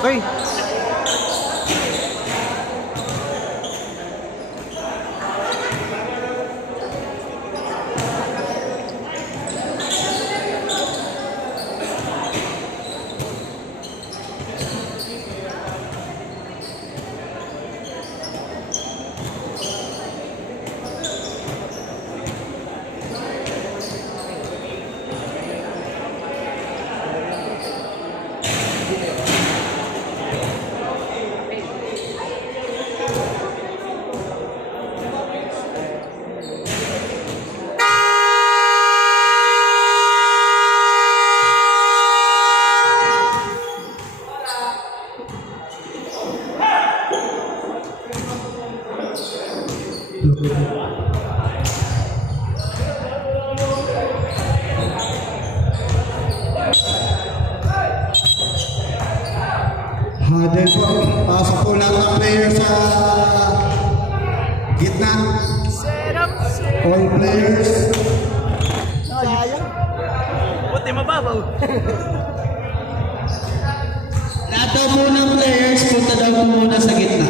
Okay. Hadel po, pasok po lang ng player sa gitna. All players. Sayang. Buti mababaw. Lahat daw po ng players, punta daw po muna sa gitna.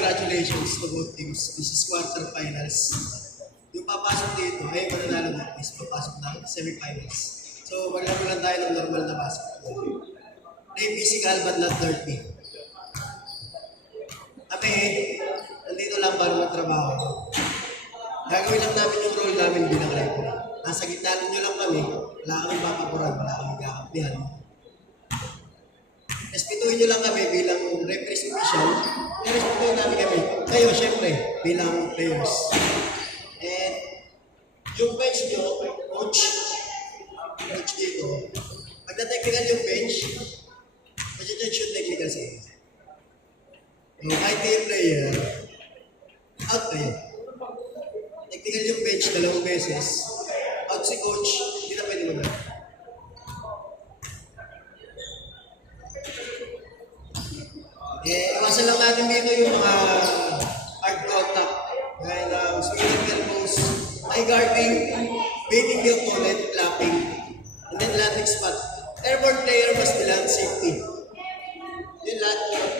Congratulations to both teams. This is quarterfinals. Yung papasok dito ay mananalo dito is papasok ng semifinals. So, maglaro lang tayo ng normal na basketball. Play physical but not dirty. Kami, nandito lang para magtrabaho. Gagawin lang namin yung role namin bilang referee. Nasa gitna ninyo lang kami, wala kaming papakuran, wala kaming kakampihan. Respetuhin nyo lang kami bilang referees official. Respetuhin namin kami. Kayo, syempre, bilang players. And yung bench nyo, coach dito, pag na-technical yung bench, mag-judge yung technical sa inyo. Yung kahit kayo player, out kayo. Technical yung bench 2 beses, out si coach, hindi na pwede mag-out. Iwasan lang natin dito yung mga hard contact. Gaya ng swinging elbows, eye guarding, baiting the opponent, clapping, and then landing spot. Airborne player must be land safety. Yun lahat yun.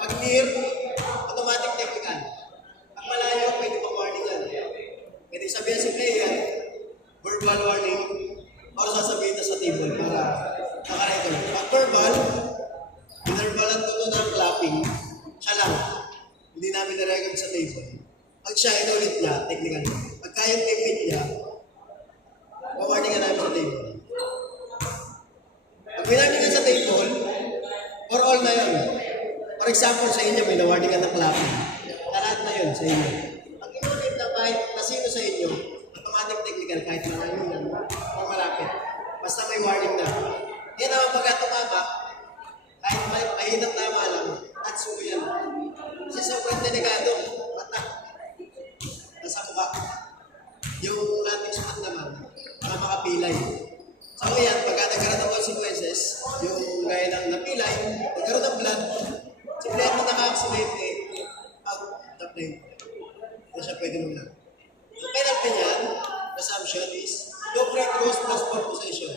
Pag near, automatic technical. Pag malayo, pwede pa warning yan. Pwede sabihan si player, verbal warning, or sasabihin na sa table para nakarecord. Pag verbal, binerbalan ko ito ng clapping, siya lang. Hindi namin na-record sa table. Pag siya inulit niya, technical niya. Pag kayang teammate niya, pawarning ka namin sa table. Pag binarning ka sa table, for all na yun. For example, sa inyo, may na-warning ka ng clapping. Lahat na yun sa inyo. Pag inulit na kahit nasino sa inyo, automatic technical kahit malayo yan o malapit. Basta may warning na. Yan naman pagka tumama, kahit mahirap tama lang, at suko yan. Kasi sobrang delikado, mata. Nasa mukha. Yung landing spot naman, para makapilay. So yan, pagka nagkaroon ng consequences, yung gaya ng napilay, nagkaroon ng blood, si player mo naka-accident out the plane. Hindi siya pwede mag-land. Ang penalty niyan, assumption is, no free throws plus 4 possession.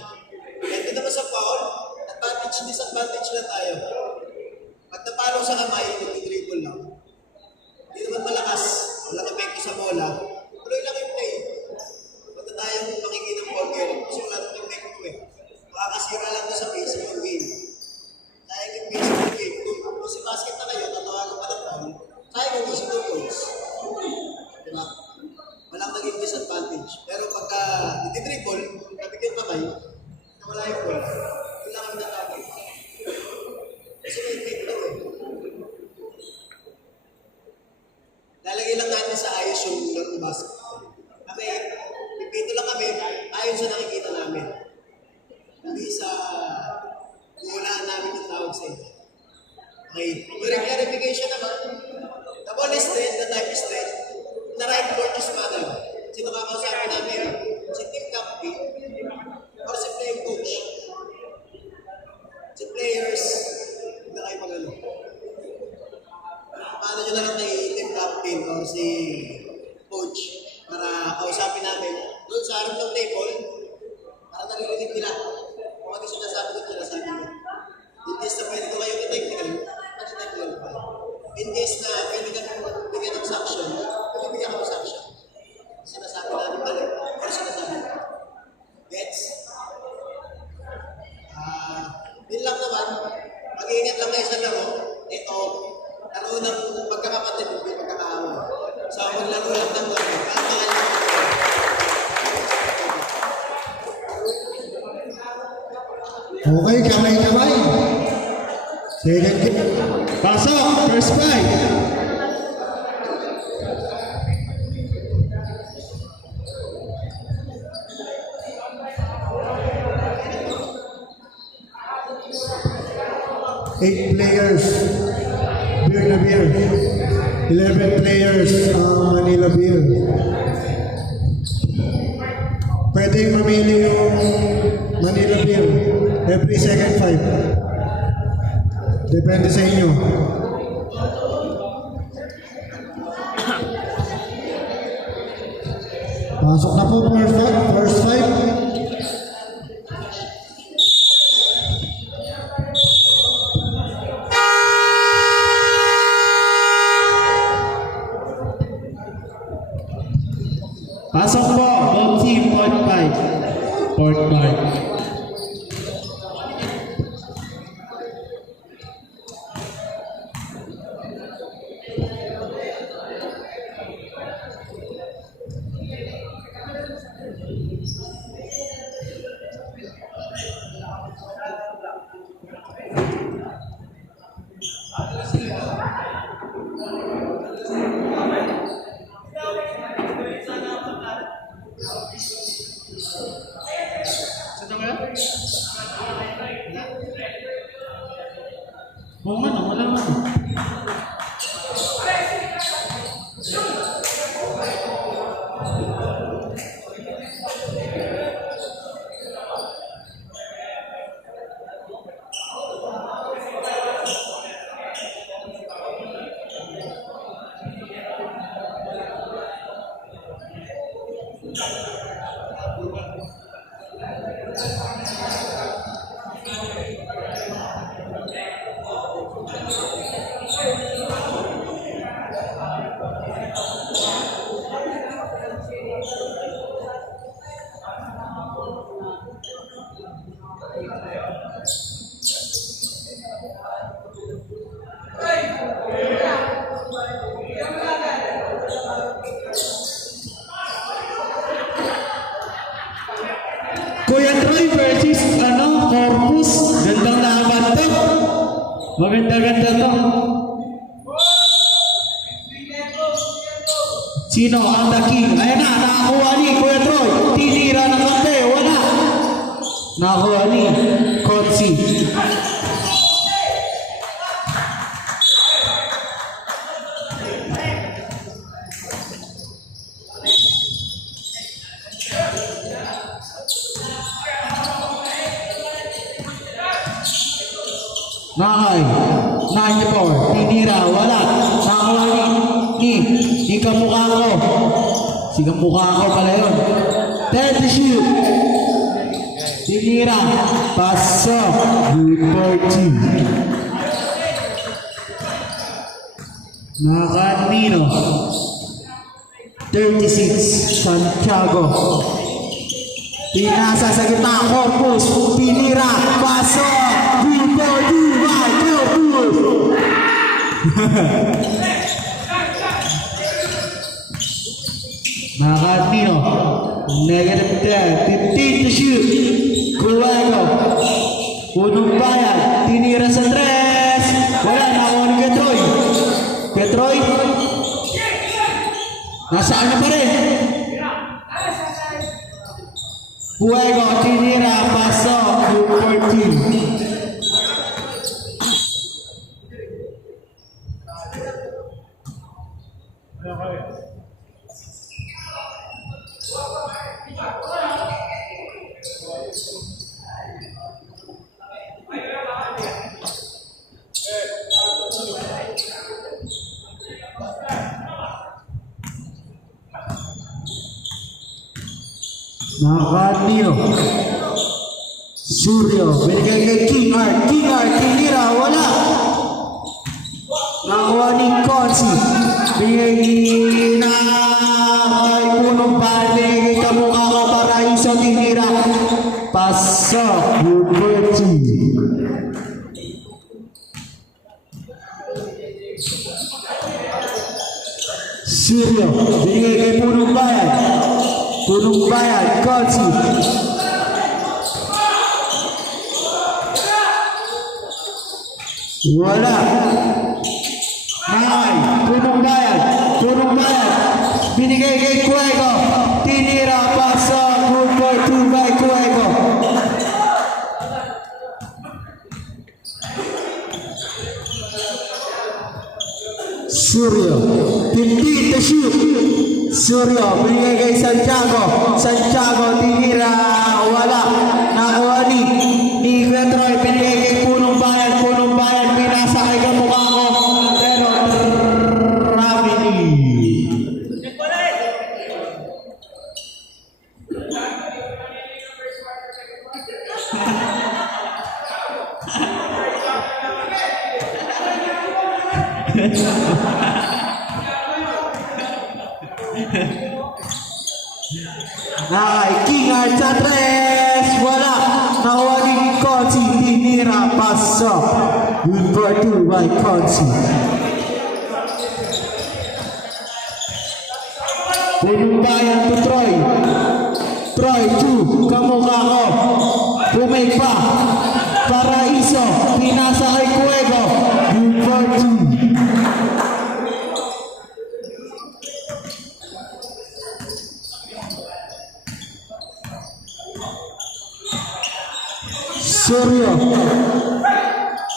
And ito naman sa foul, advantage, disadvantage lang tayo. Pag napalo sa kamay, nag-dribble lang. Hindi naman malakas, walang epekto sa bola, tuloy lang yung play. Pagka tayong makikita ng ball carry, kasi wala nang epekto eh. naman, nawala yung ball, wala kami natapos. Kasi may tape lang eh. Lalagay lang natin sa ayos yung larong basketball. Kami, pipito lang kami, ayon sa nakikita namin. Hindi sa hulaan namin yung tawag sa inyo. Okay, during clarification naman, the ball is straight, the time is straight. The right court is madam. Sino kakausapin namin? Si team captain or si playing coach? Si players, hindi na kayo mag-ano. Paano nyo na lang kay team captain or si coach para kausapin namin doon sa harap ng table para naririnig nila kung ano sinasabi ko sinasabi ko. In case na pwede ko kayo i-technical, mag-technical pa. In case na pwede ka bigyan ng sanction, bigyan ka ng sanction. Sinasabi namin mali or sinasabi namin. Gets? Yun lang naman, mag-iingat lang kayo sa laro. Ito, laro ng pagkakapatid, hindi pagkakaawa. So, maglaro lang ng laro. Okay, kamay-kamay. Second game. Pasok, first fight. Eight players, beer na beer. 11 players, Manila beer. Pwedeng mamili yung Manila beer every second fight. Depende sa inyo. Pasok na po first fight. Pasok po, both team, point fight. Point fight. Oo nga, wala nga. Kuya Troy versus Corpus. Gandang laban to. Maganda-ganda to. Sino ang the king? Ayan na, nakakuha ni Kuya Troy. Tinira ng konti, wala. Nakakuha ni Kotsi. Nakay, 94, tinira, wala. Nakakuha ni kamukha ko. Si kamukha ko pala yun. 30 shoot. Tinira, pasok. Good party. Nakakanino. 36, Santiago. Pinasa sa gitna, Corpus. Tinira, pasok. Good party. Nakakatino. Negative 10. 15 to shoot. Punong bayan, tinira sa tres. Wala, nakuha ni Ketroy. Ketroy. Nasaan na pa rin? Fuego, tinira, pasok, group 14. Nakakatiyo. Suryo, binigay kay King Art, tinira, wala. Nakuha ni Consi, binigay na kay Punong Bayan, binigay kay Kamukha ko Paraiso, tinira. Pasok, Liberty. Suryo, binigay kay Punong Bayan. Punong Bayan, Consi. Wala. Ay, Punong Bayan. Binigay kay Cuego. Tinira, pasok, good for 2 by Cuego. Suryo, 15 to shoot. Suryo, binigay kay Santiago, tinira, wala. Nakuha ni Ketroy, binigay kay Punong Bayan, pinasa kay Kamukha ko, pero Ramini. Ay, King Art sa tres, wala. Nakuha ni Consi, tinira, pasok. Good for 2 by Consi. Punong Bayan to Troy. Troy 2, Kamukha ko. Bumay pa. Paraiso, pinasa kay Cuego. Good for 2. Suryo,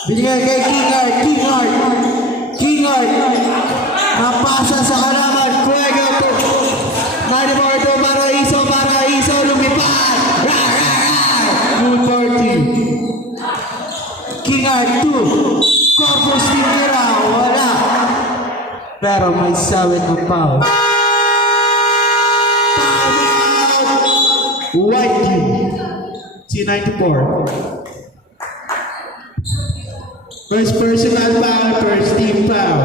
binigay kay King Art, napasa sa halaman, Cuego to, nanibor to, Paraiso, lumipad, good 40, King Art 2, Corpus tinira, wala, pero may sawit ng foul. White team, C94. First personal foul, first team foul.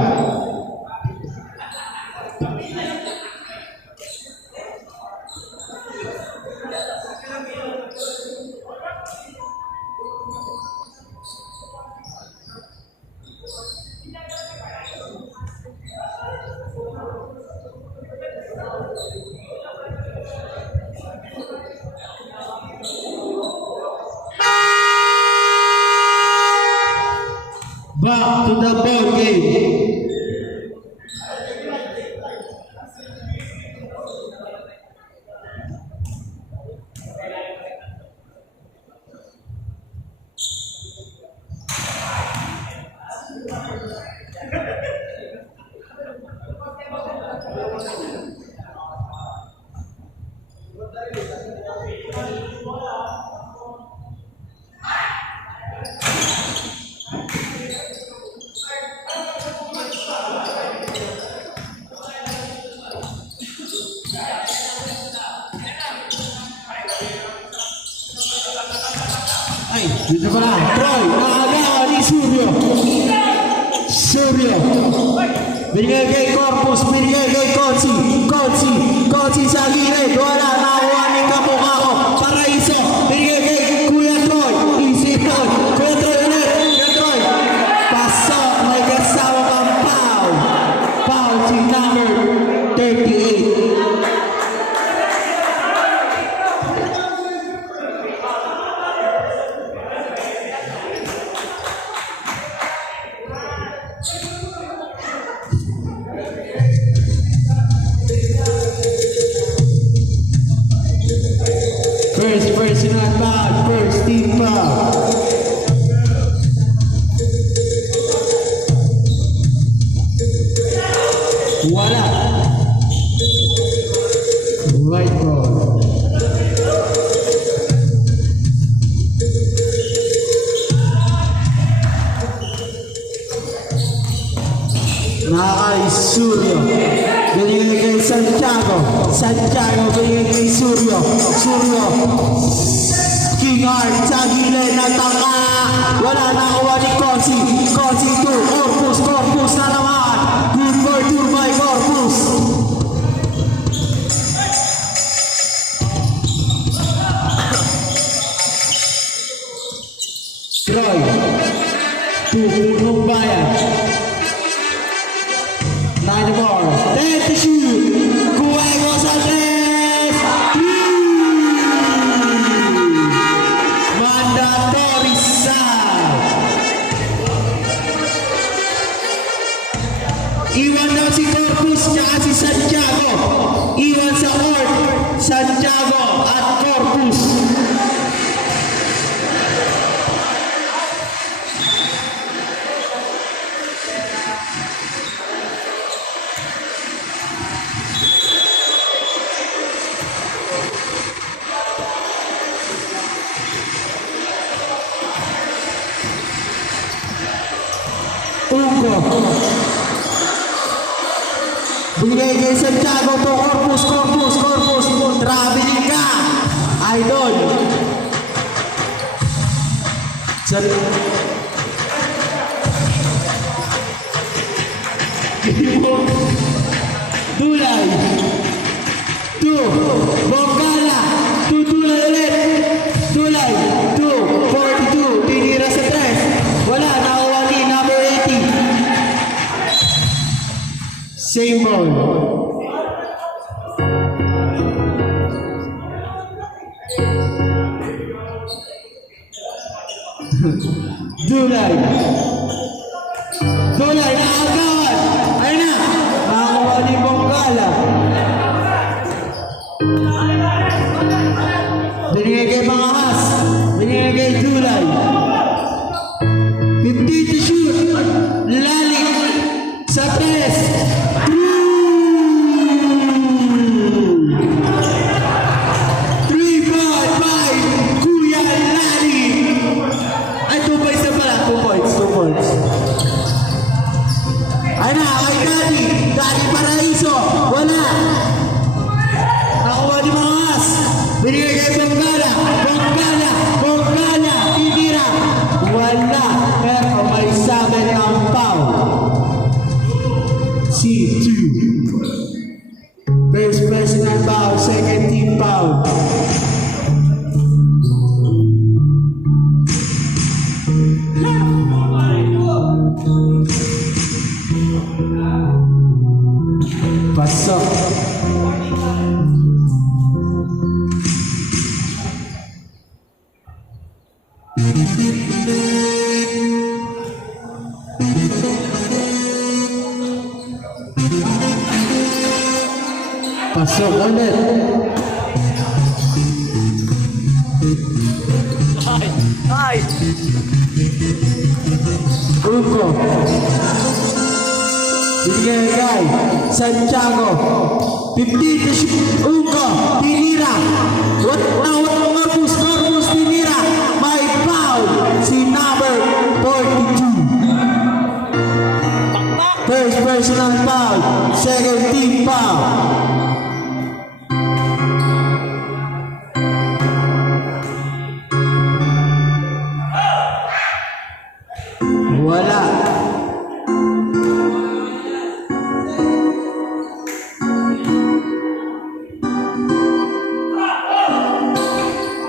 Back to the ball game. Ay, dito pa lang. Troy, nakagawa ni Suryo. Binigay kay Corpus, binigay kay Consi sa gilid. Wala, nakuha ni Kamukha ko. Paraiso, binigay kay Kuya Troy. Easy Troy. Kuya Troy ulit. Kuya Troy. Pasok, may kasama kang foul. Foul si number 38. na kay Suryo. Binigay kay Santiago. Santiago binigay kay Suryo. Suryo. King Art sa gilid ng tangka. Wala na kuha ni Consi. Consi to Corpus. Corpus na naman. Good for two by Corpus. Troy. Punong bayan. 9 more. 10 to shoot. Cuego sa 3. Mandatory foul. Iwan daw si Corpus niya si Santiago. Iwan sa court. Santiago at Corpus. Ungo. Binigay kay Santiago to Corpus, Corpus, Corpus. Traveling ka. Idol. Dulay. 2. Bongala. 2 Dulay ulit. Dulay. 2. 42. Tinira sa 3. Wala. Nakuha ni number 80. Same ball. Dulay. Dulay na agad. Ayun na. Nakakuha ni Bongala. Binigay kay Pangas. Binigay kay Dulay. 50 to shoot. Lalik. Sa 3. Binigay kay Bongala, Bongala, Bongala, titira. Wala, pero may sabi ang foul. C2. First personal foul, second team foul. Pasok. Pasok ulit. Ay! Ungo. Binigay kay Santiago. 50 to shoot. Ungo. Tinira. What Corpus, Corpus tinira. May foul. Si number 42. First personal foul. Second team foul. Wala.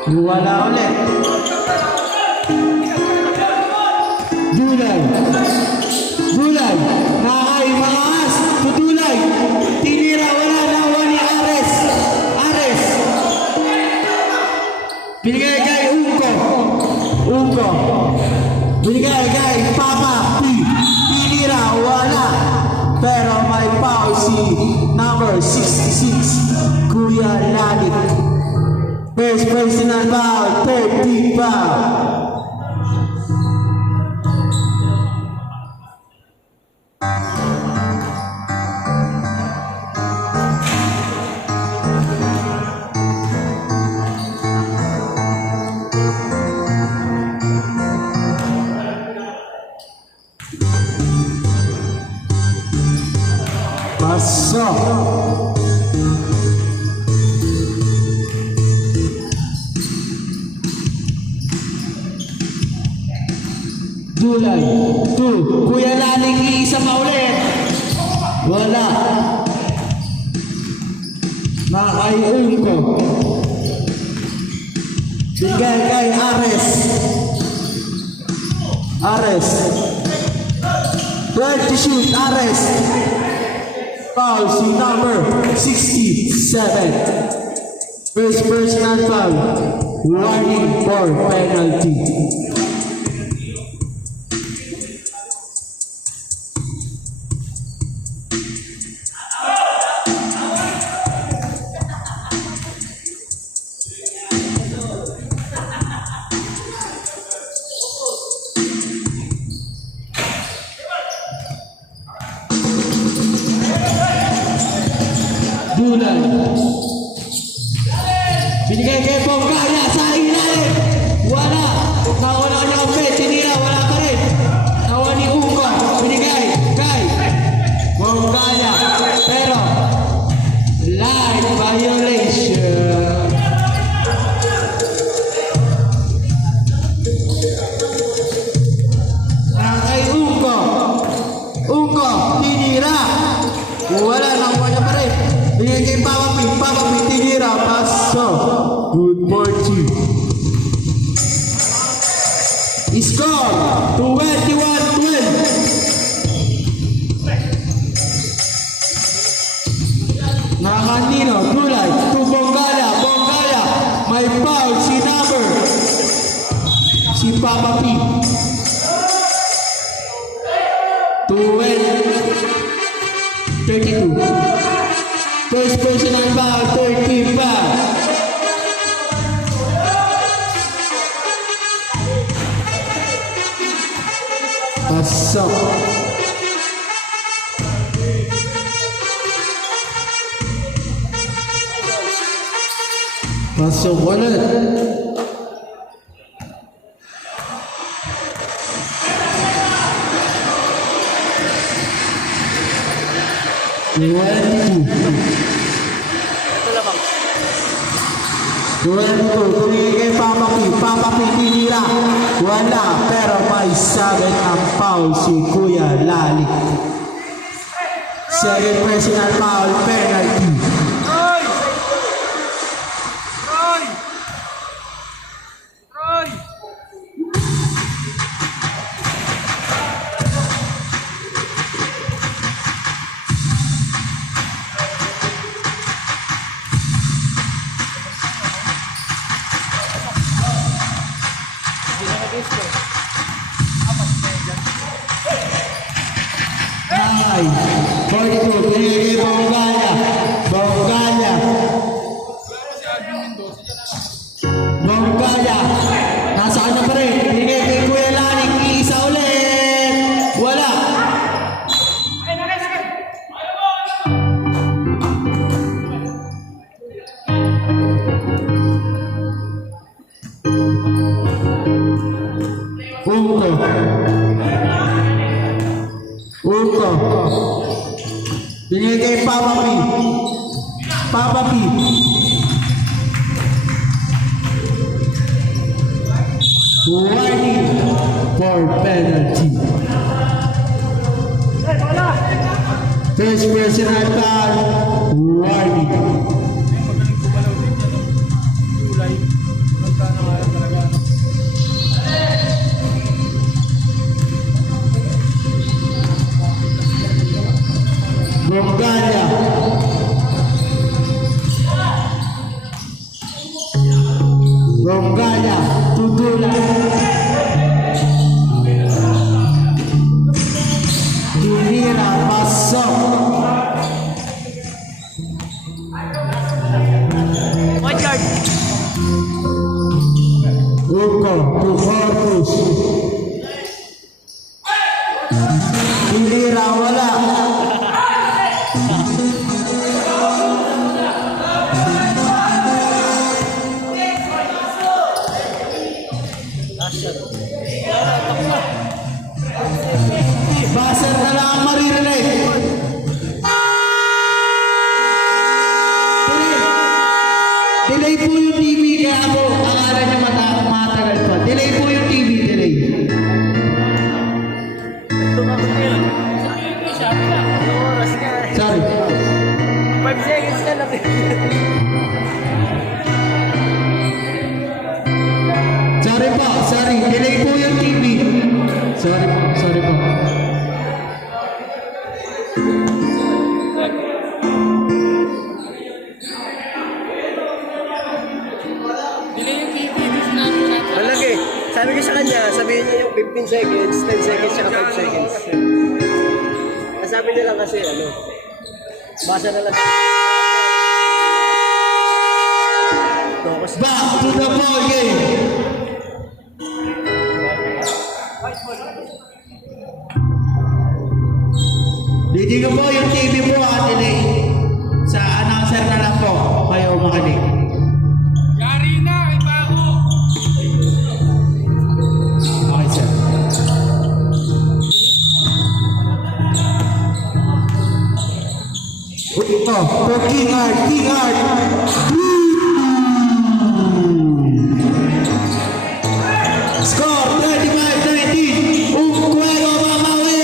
Wala ulit. Dulay. Dulay. Nakakay Pangas. Tutulay. Tinira. Wala na. Wani Ares. Ares. Binigay kay Ungo. Ungo. Binigay kay Papa P. Tinira. Wala. Pero may foul si number 66. Kuya Lalit. First personal foul, third team foul. Dulay. 2. Kuya Laling, iisa pa ulit. Wala. Nakaiun ko. Bigay kay Ares. Ares. 20 shoot, Ares. Foul, si number 67. First personal foul. Warning for penalty. Dulay. Binigay kay Bongaya sa ilalim. Wala. Nauna niya ang pet. Tinira. Wala pa rin. Nawa ni Ugo. Binigay kay Bongaya. Pero line violation. Kay Ugo. Ugo. Tinira. Wala. Nawa niya pa rin. Binigay kay Papa P. Papa P. Tinira. Paso. Good for you. Score 21-12. Nakakanino. Dulay. To Bongaya. Bongaya. May foul. Si number. Si Papa P. 32. First personal foul, 13 foul. Pasok. Pasok ulit. Tumingin kay Papa P. Papa P. Tinira. Wala. Pero may sabit ang foul si Kuya Lali. Second personal foul, penalty. Roy! Roy! Roy! Ay, 42, pinigay kay Bongaya. Bongaya. Bongaya. Nasaan na pa rin? Pinigay kay Kuya Laling. Iisa ulit. Wala. Uko. Binigay kay Papa P. Papa P. Warning for penalty. First personal foul. Warning. Magaling gumalaw din yan. Dulay. Magkano nga yan talaga. Bongaya. Bongaya. Tutulak. Tinira. Pasok. White card. Uko. To Corpus. Tinira. Wala. Buzzer na lang ang maririnig. Delay po yung TV kaya po akala niya matagal pa. Delay po yung TV, delay. po, sorry. Delay po yung TV. Sorry po, sorry po. Delay yung TV, di sinabi ko natin. Malaki. Sabi ko sa kanya, sabihin niya yung 15 seconds, 10 seconds, saka 5 seconds. Sabi nila kasi, basa na lang. Focus. Back to the ball game. Hindi ko po yung TV po delay. Sa announcer na lang po kayo makinig. Yari na, iba ako. Okay, sir. Ito, for King Art, King Art. Score 35-19. Juego mamawi.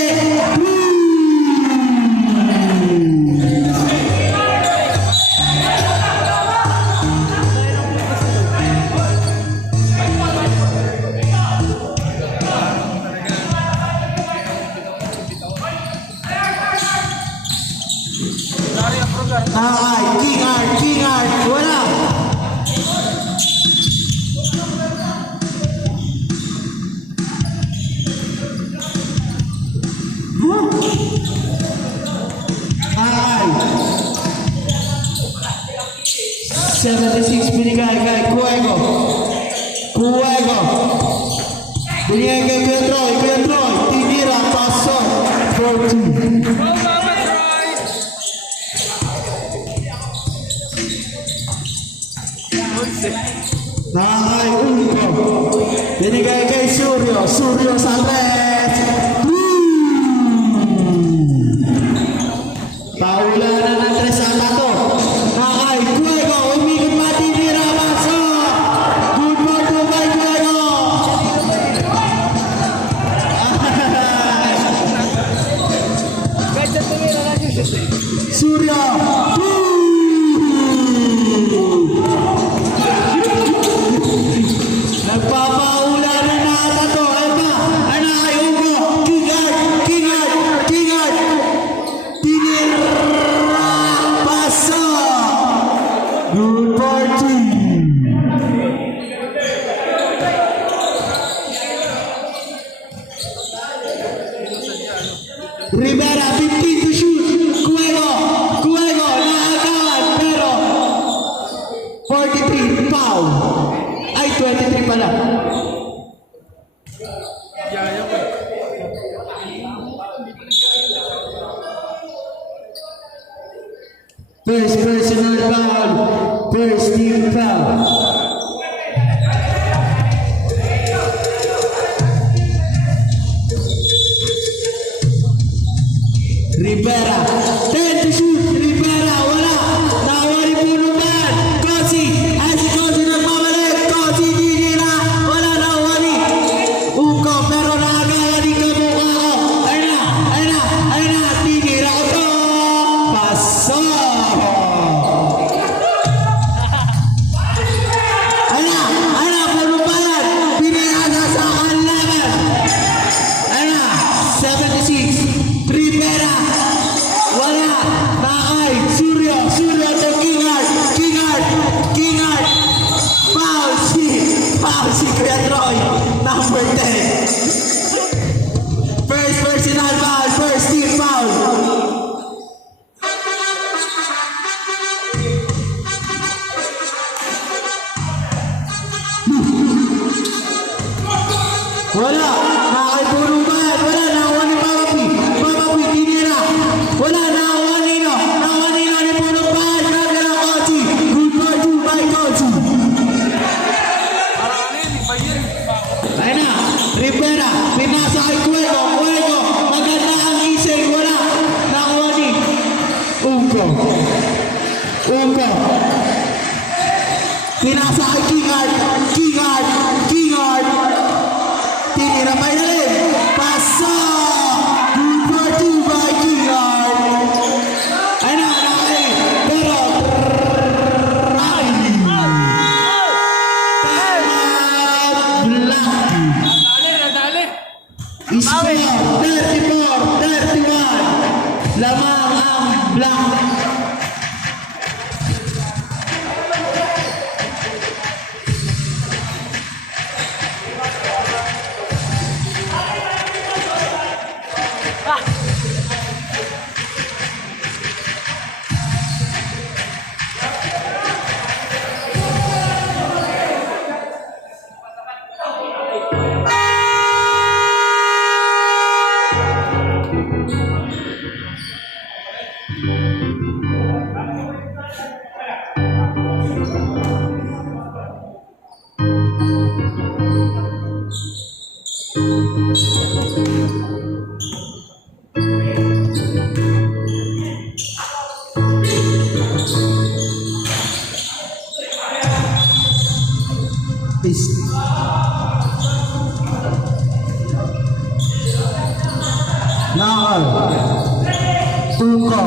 King Art, King Art. Wala. Ay. 76 binigay kay Cuego. Cuego. Binigay kay Pedroy. Pedroy. Tinira. Pasok. 14. Go, Mama Troy! Nakakay Unco. Binigay kay Suryo. Suryo sa tres. Paula na ng tres ata to. Nakakay Cuego. Umikot matitira. Pasok. Good ball to kay Cuego. Suryo. Nagpapaula na nata to. Ay ba? Ano kay Ugo? King Art. King Art. King Art. Tinira. Pasok. Good party. Rivera, 15 to shoot. Cuego. Cuego. Nakagawan. Pero 43 foul. Ay, 23 pala. Yaya ko. First personal foul. First team foul. Rivera. 10 to shoot. Rivera. Wala. Nawari punutan. Kosi. Ay si Kosi nagmamalik. Kosi tinira. Wala nawari. Uko pero nakagaya di kamukha ko. Ay na. Ay na. Ay na. Tinira ko to. Pasok. Ay na. Ay na. Punutan. Pinayasa sa kanlaban. Ay na. 76. Rivera. Wala. Nakay. Suryo. Suryo to King Art. King Art. King Art. Foul si. Foul si Kuya Troy. Number 10. First personal foul. First team foul. Wala. Nakay puro bayan. Wala. Nakuha ni Papa P. Papa P. Tinira. Wala. Nakuha nino. Nakuha nino ni puro bayan. Grabe na Kochi. Good for two by Kochi. Parang ano yun, iba yun. Ayun na. Rivera. Pinasa kay Cuego. Cuego. Maganda ang isig. Wala. Nakuha ni Ugo. Ugo. Pinasa kay King Art. King Art. King Art. Tinira pa ilalim. Pasok. Good for two by King Art. Ayun na. Nakay. Pero. Ay. Blood. Black. Nadali. Score 34-31. Lamang ang Black. Nakal. Uko.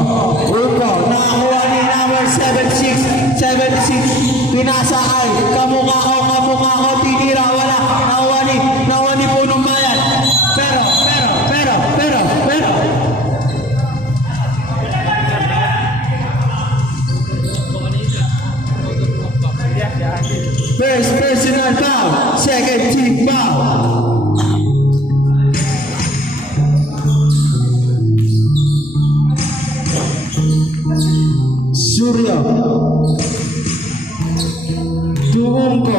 Nakakuha ni number 76. Pinasakay. Kamukha ko. Tinira. Wala. Nakuha ni Punong Bayan. Pero. First personal foul. Second team foul. Surya Tuungko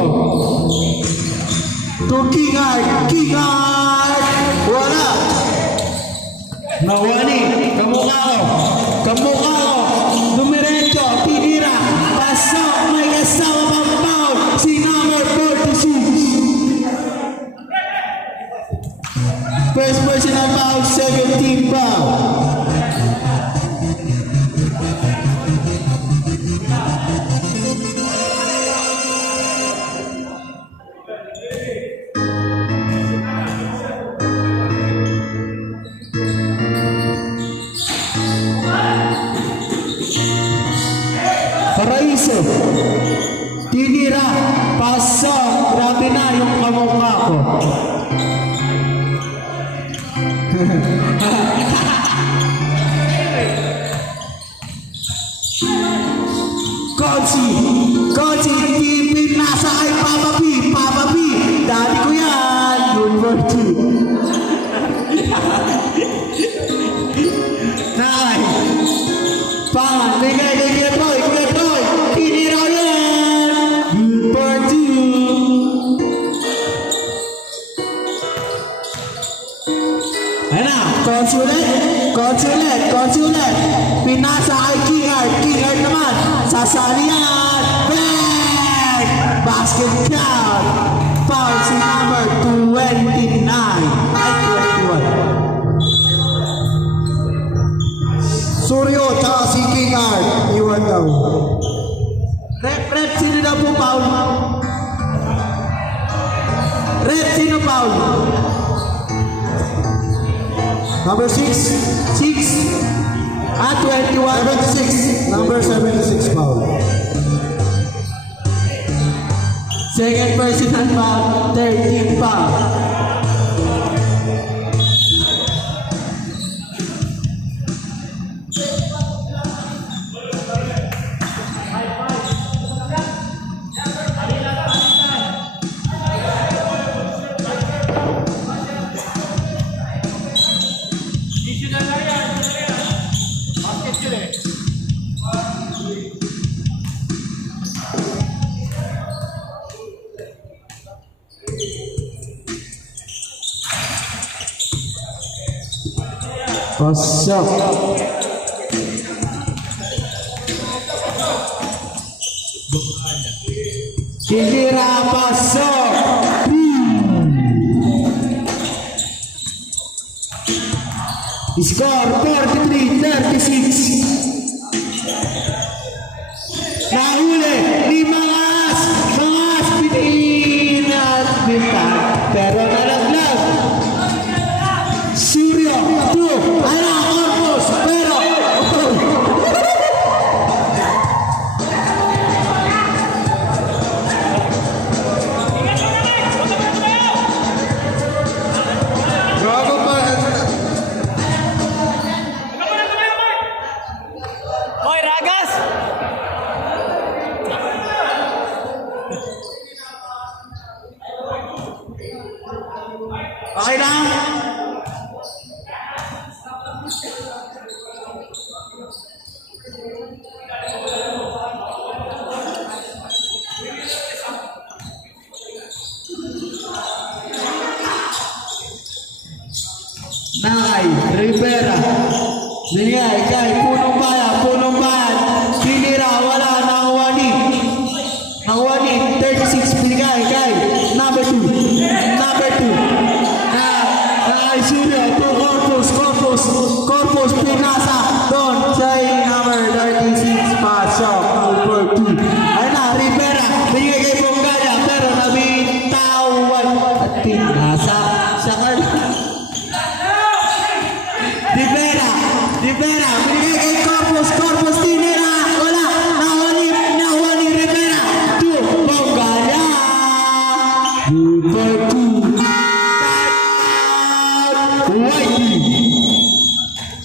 to King Art wala Nawani kamukha ko dumiretso tinira pasok may kasama pang foul si number 46 first personal foul second team foul. Paraiso, tinira, pasok, grabe na yung kamukha ko. Konsi, tipin nasa kay Papa P, dati ko yan, good for two. Nakay, pangan, bigay, Troy, tinira yan, good for two. Ayan na, consulate, pinasa kay King Art naman, sasalian, bang! Basket count, foul si number 29, ay 21. Suryo, tsaka si King Art. Iwan daw. Rep, sino daw po foul? Rep, sino foul? Number 6. 21. 76. Number 76 foul. Second personal foul, 13 foul. Pasok. Tinira, pasok. Score 43-36. Nahuli ni Mangas. Pinat. Pero nalaglag. Suryo, 2. Anak, Corpus. Pero. Okay lang? Nakay, Rivera. Binigay kay Punong Bayan. Tinira, wala, nakuha ni 36, binigay kay number 2. Nakay Surya, to Corpus, pinasa, doon, say number 36, pasok, number 2. Ayun na, Rivera, binigay kay Bongaya, pero nabitawan at pinasa sa kanila. Rivera, binigay kay Corpus, tinira, wala, nakuha ni Rivera, to Bongaya, number 2, Whitey.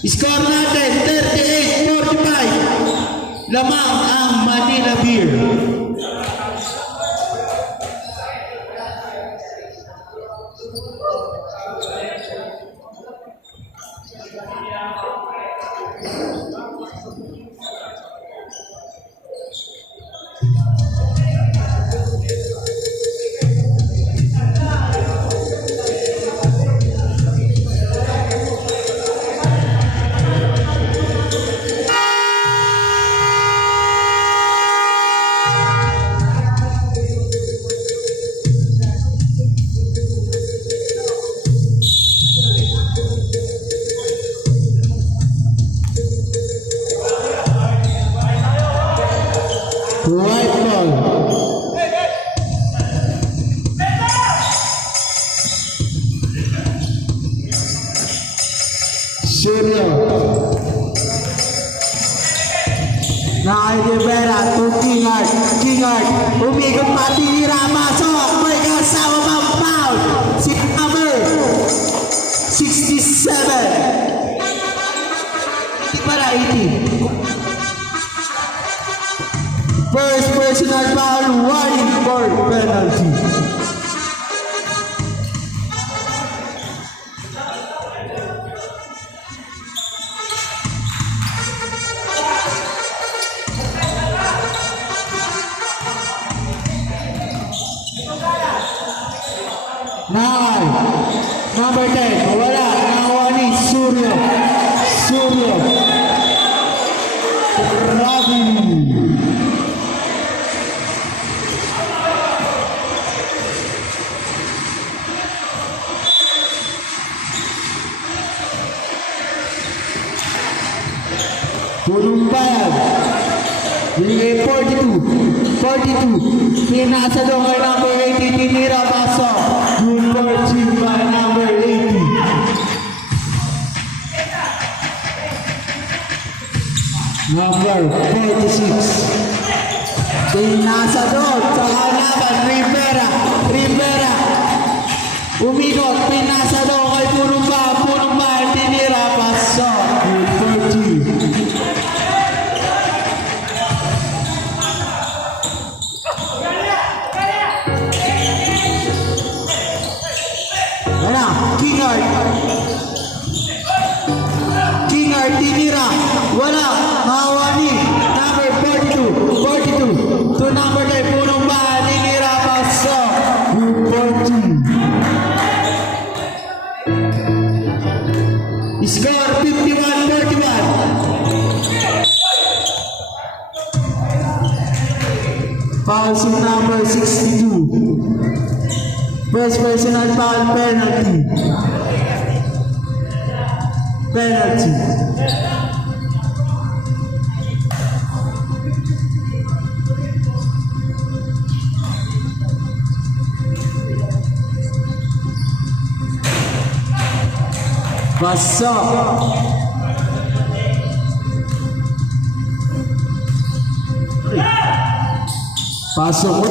Score natin, 38-45, lamang ang Manila Beer. White ball. Surya. Nakay Rivera to Kingard. Umikot pa, tinira, masok. May kasama pang foul. Si number 67. Di para 80. First personal foul, warning for penalty. Number 10, wala, nakuha ni Surya. Rabi. Punong Bayan. Binigay 42. Pinasa doon kay number 80. Tinira, pasok. Good for Chimba, number 80. Number 46. Pinasa doon sa kalaban, Rivera. Umikot, pinasa doon kay Punong Bayan. Tinira, pasok. Good for Chimba. Kingard, tinira, wala, Mawani, number 42, to number 10, Punong Bayan, tinira, pasok, 40. Score 51-41. Foul si number 62. First personal foul, penalty. Pasok. Pasok.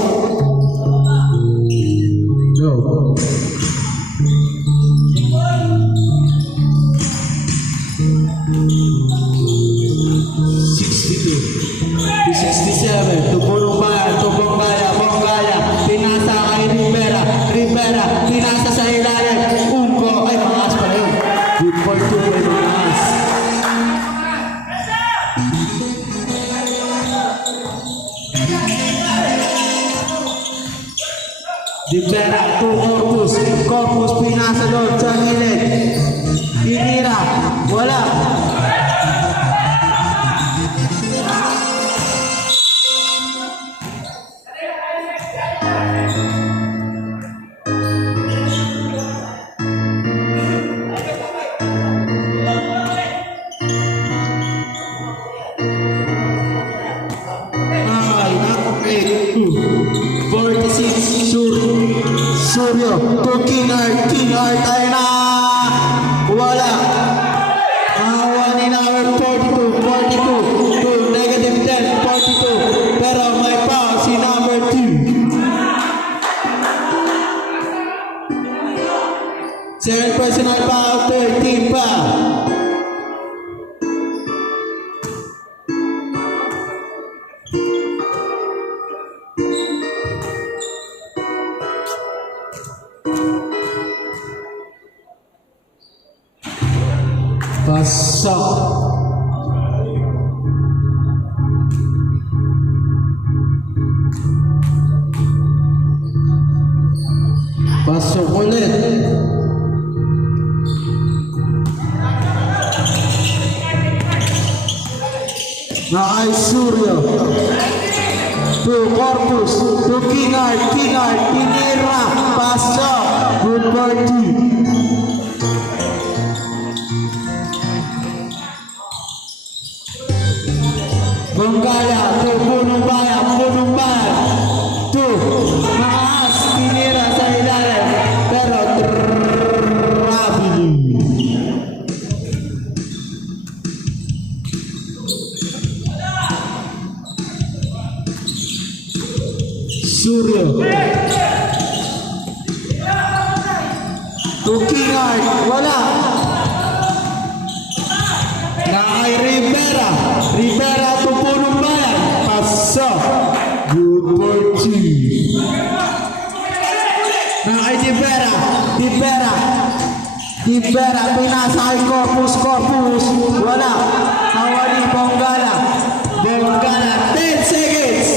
Go. To Punong Bayan, Bongaya, pinasa kay Rivera, pinasa sa Rivera to Corpus. Corpus pinasa doon sa gilid. Tinira. Wala. Ay, nakapit. 46, Suryo. To Kinard. Kinard ay na. Wala. Awa ni number 42. 42. To negative 10. 42. Pero may foul si number 2. Second personal foul. 13 pa. Pasok. Pasok ulit. Na ay Suryo. To Corpus. To Kinard. Kinard. Tinira. Pasok. Good party. Bonggala to Punong Bayan, to Maas, tinira sa ilalim, pero traveling. Suryo to Kinard, wala. Na ay Rivera. Rivera to Punong Bayan. Pasok. Good for two. Na ay Rivera. Rivera. Rivera. Pinasa ay Corpus. Corpus. Wala. Hawali Bonggala. Bonggala. 10 seconds.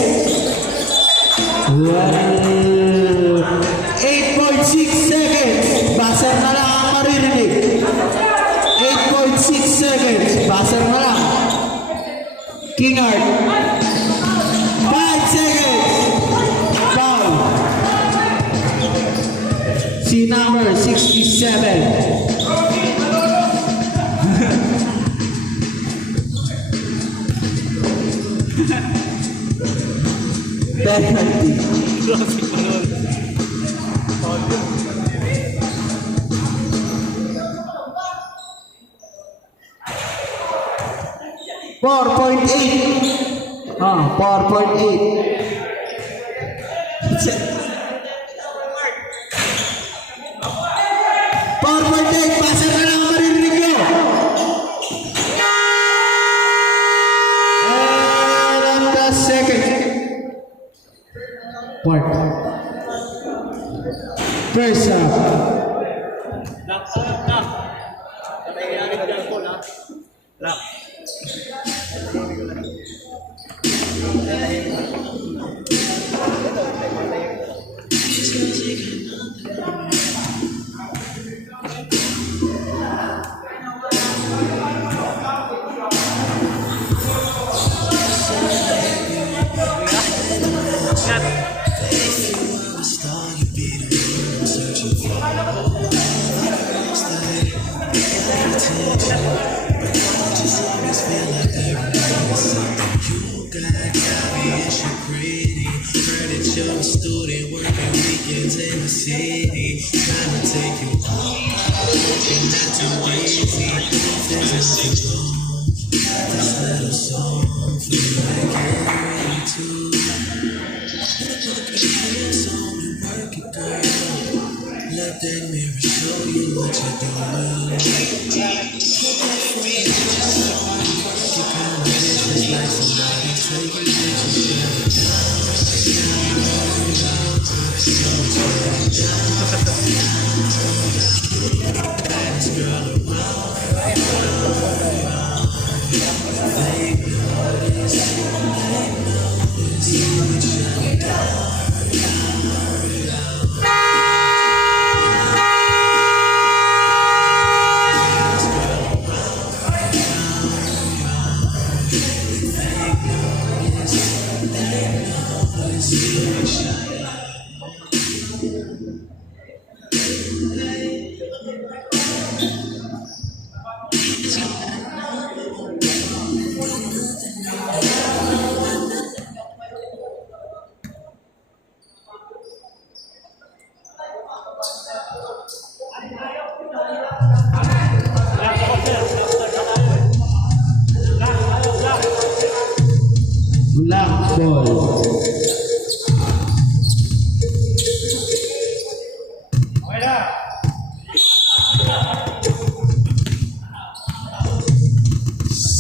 8.6 seconds. Buzzer na lang ang maririnig. 8.6 seconds. Buzzer na lang. Kinard. 5 seconds. Foul. Si number 67. Penalty. 4.8. 4.8. Pasa na lang ang maririnig nyo. And on the second part. First half. Lock. Nangyayari dyan po, ha? Lock. Student working weekends in the city, trying to take you home, and not too easy. There's nothing wrong. This little song for you to get ready to. Put your song and work it, girl. Let that mirror show you what you're doing. Put that free in your song and work it, girl. It's like somebody taking pictures.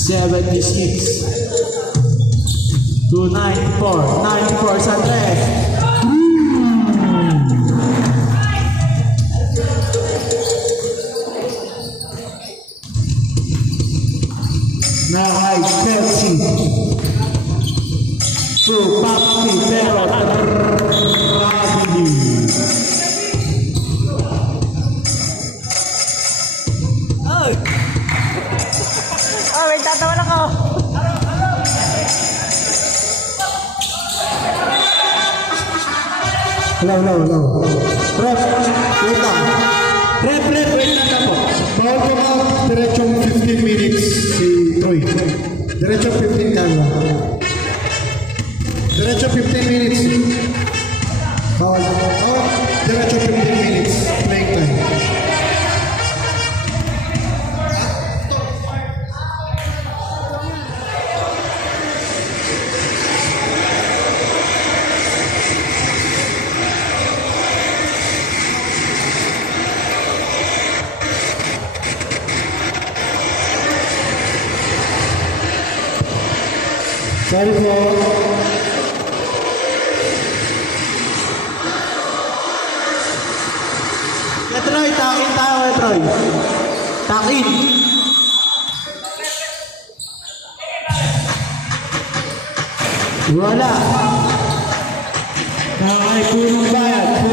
76 to 94. 94 sa left. Nakay Pepsi. So, Papi, pero Rabili. Wait, tatawa lang ako. Hello. Ref, wait lang. Rep, wait lang po. Bawal ko na diretsong 15 minutes si Troy. Diretsong 15 ka ba? Diretsong 15 minutes. Bawal. Diretsong 15 minutes playing time. Sorry po. Troy, takin tayo, Troy. Takin. Wala. Nakakay punong bayad.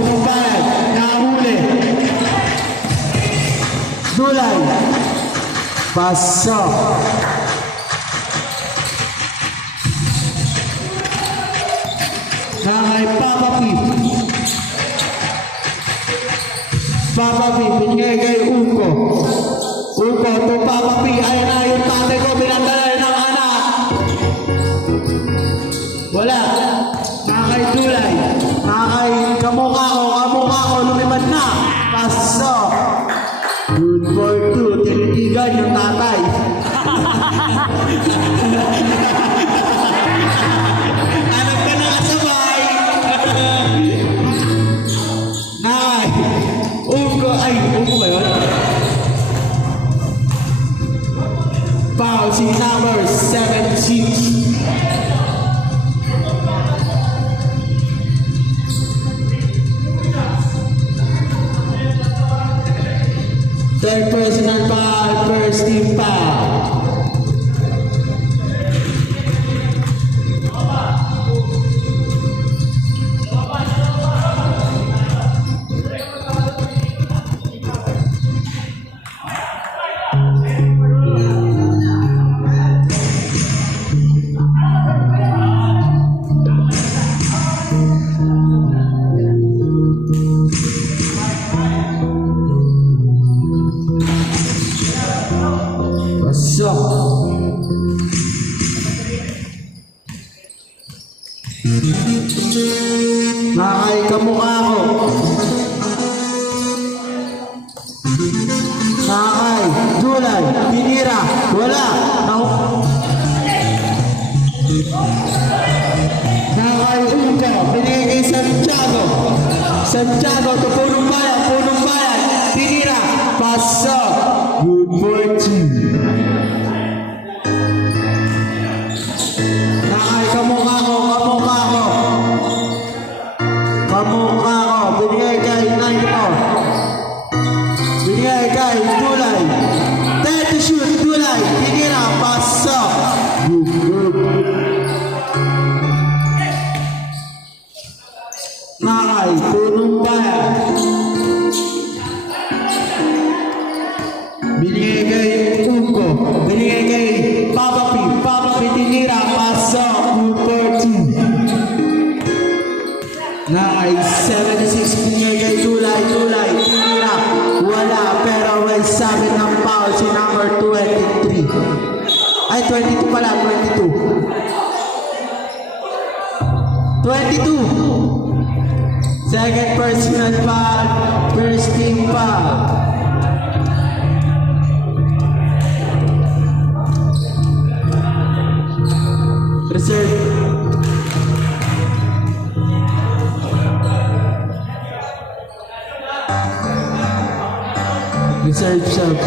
Nakahuli. Dulay. Pasok. Nakakay Papa P. Papa P, binigay kay Uko. Uko, to Papa P, ayun na yung tatay ko, binagdala ng anak. Wala. Nakakay Dulay. Nakakay kamukha ko, lumipad na. Pasok. Good for two, tinitigan yung tatay. Anak ka na kasabay. Nakakay. Uko ba yun? Foul, si number 76. Third personal foul, first team foul. Pasok. Nakakay kamukha ko. Nakakay Dulay. Tinira. Wala. Nakakay Uka. Binigay kay Santiago. To punong bayan. Tinira. Pasok. Good for two. Nakakay kamukha ko. Binigay kay 94. Binigay kay Dulay. 30 shoot, Dulay. Tinira, pasok. Good. Nakakay, punong bayan. Binigay kay Uko. Binigay kay Papa P, tinira, pasok. Good for two. Nakakay 76. Binigay kay Dulay. Tinira. Wala, pero may sabi ng foul si number 23. Ay, 22 pala, 22. 22. Second personal foul, first team foul. Reserve. Reserve shot.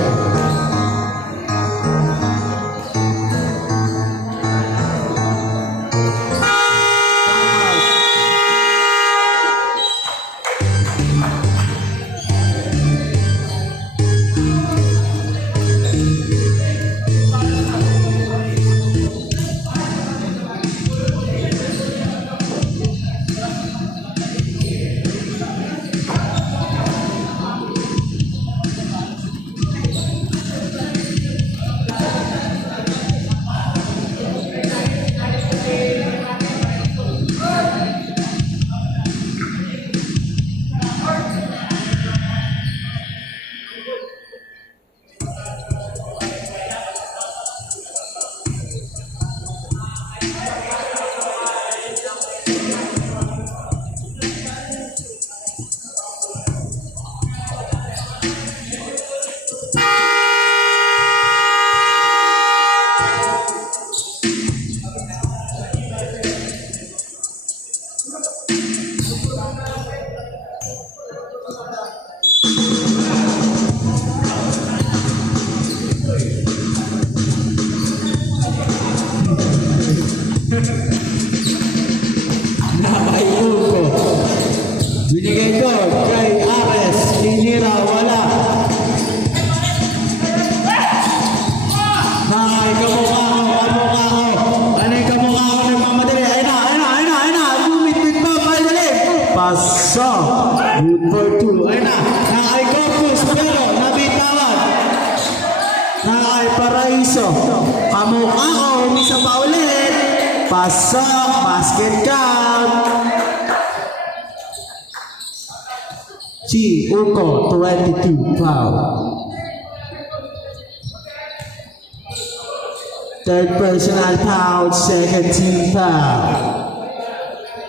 Paraiso. Kamukha ko, umisa pa ulit. Pasok, basket count. Si Uko, 22 foul. Third personal foul, second team foul.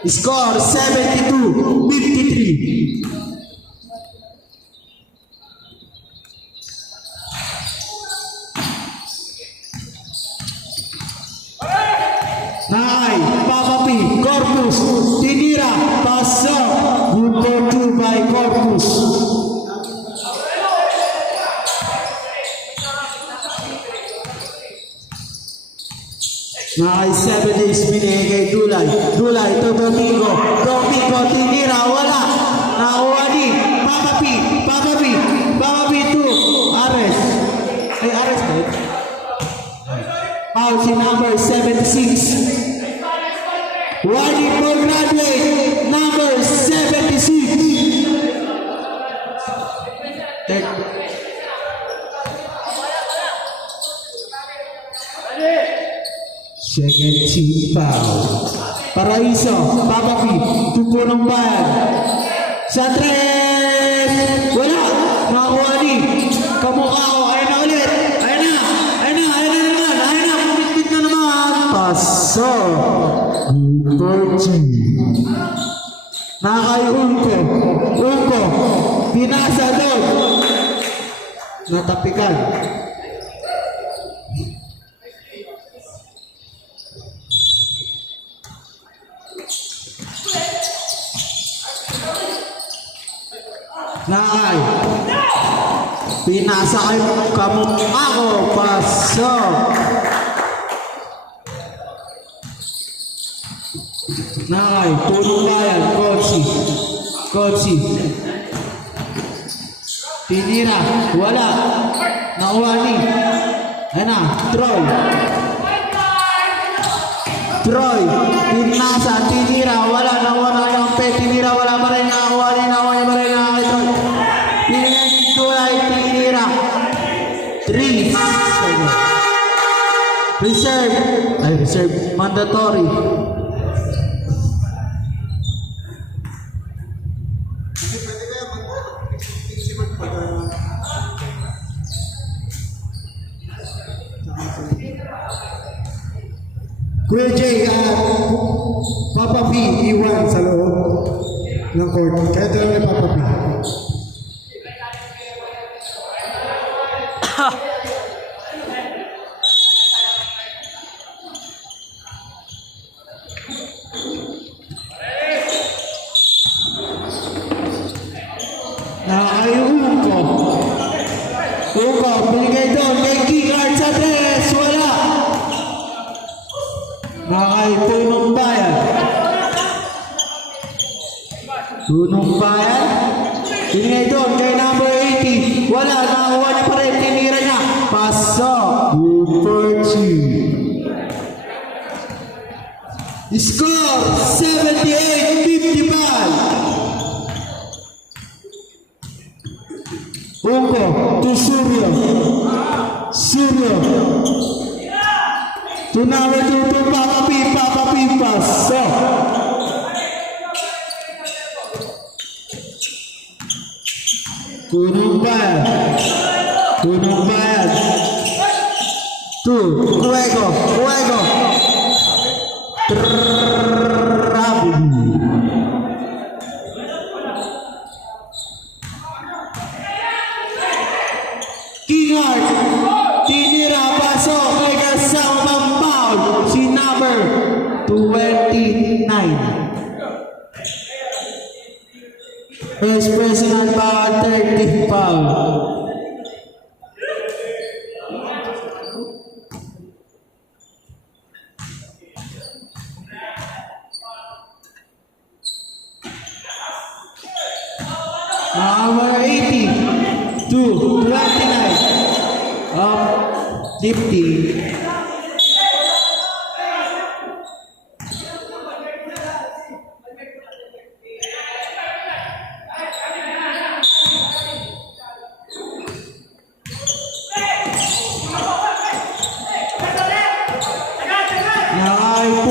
Score 72-53. Nay, Papa P, Corpus, tinira, pasok. Good for two by Corpus. Nay, 7 days binigay Dulay. Dulay to Domingo. Domingo, tinira, wala. Nakuha ni Papa P, Papa P, Papa P to Ares. Ay, Ares ba? Foul si number 76. Warning for graduate, number 76. Second team foul. Paraiso, Papa P, tupo ng bayan. Sa tres! Wala! Nakakuha ni kamukha ko. Ayun na ulit. Ayun na. Ayun na. Ayun na naman. Ayun na. Kumipit na naman. Paso. Virgin. Nakakay Unko. Unko. Pinasa doon. Natapikan. Nakay. Pinasa kay kamukha ko. Paso. Nakay. Tulong bayan. Kotsi. Kotsi. Tinira. Wala. Nakuha ni. Ayan na. Troy. Troy. Pinasa. Tinira. Wala. Nakuha na yung pe. Tinira. Wala pa rin. Nakuha ni. Nakuha niya pa rin. Nakakay Troy. Pinigay tulay. Tinira. 3. Reserve. Ay, reserve. Mandatory. Kuya Jay, Papa P, iwan sa loob ng court. Kaya ito lang ni Papa P. Nakakayuhong ko. Uko, binigay doon. May keycard sa tres. Wala. Nakakay Punong Bayan. Punong Bayan. Binigay doon kay number 80. Wala. Nakakuha niya pa rin. Tinira niya. Pasok. Good for two. Score 78-55. Uko to Suryo. Suryo. To number 2 to Papa P. Papa P. Pasok. Punong Bayan. Punong Bayan. 2. Fuego. Fuego. Trabu. Kingard. Tinira. Pasok. May kasama ng foul. Si number 29. First personal foul, 30 foul. Number 80 to 29 of 50.